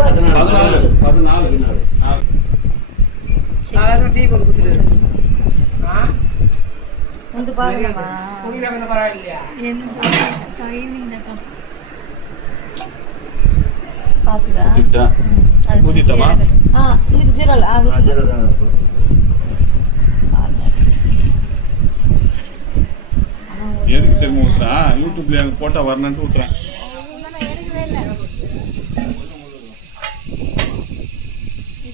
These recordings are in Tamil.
பதினாலு. பதினாலு. நாலு. அதாவது டீ போட்டு ஆ? வந்து பாருங்கம்மா. பரவாயில்லையா பாத்துதா ஊத்திட்டோமா? ஆ இது ஜீரோ. ஆ. பாருங்க. எதுக்கு தெரியுமா ஊத்துறான் யூடியூப்ல போட்டா வரணுன்ட்டு ஊத்துறான்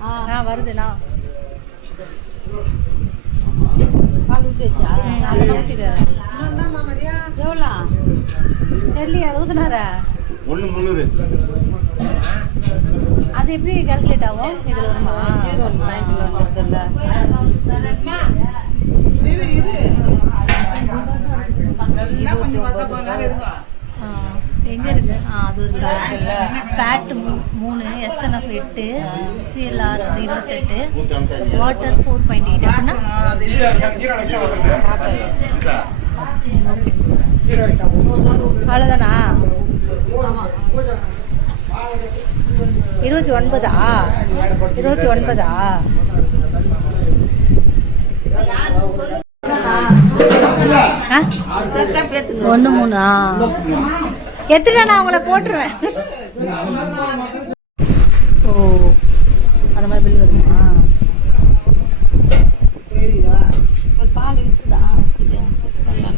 ஆ. வருதுண்ணா பால் ஊற்றி வச்சா? நான் ஊற்றிட்டு எவ்வளோ? தெரியலையே அது ஊற்றினாரா ஒன்று முந்நூறு. அது எப்படி கால்குலேட் ஆகும்? இதில் வருமா? ஜீரோ நைன்டில் வந்துருக்குல்ல இருபத்தி ஒம்பது எங்கே இருக்கு? ஆ அது இருக்குல்ல. ஃபேட் மூணு எஸ்என்எஃப் எட்டு சிஎல்ஆர் வந்து இருபத்தெட்டு வாட்டர் ஃபோர் பாயிண்ட் எயிட் அப்படின்னா? ஓகே அவ்வளோதானா இருபத்தி ஒன்பதா? இருபத்தி ஒன்பதா? ஒன்று மூணா? எத்தனை நான் அவங்கள போட்டுருவேன்.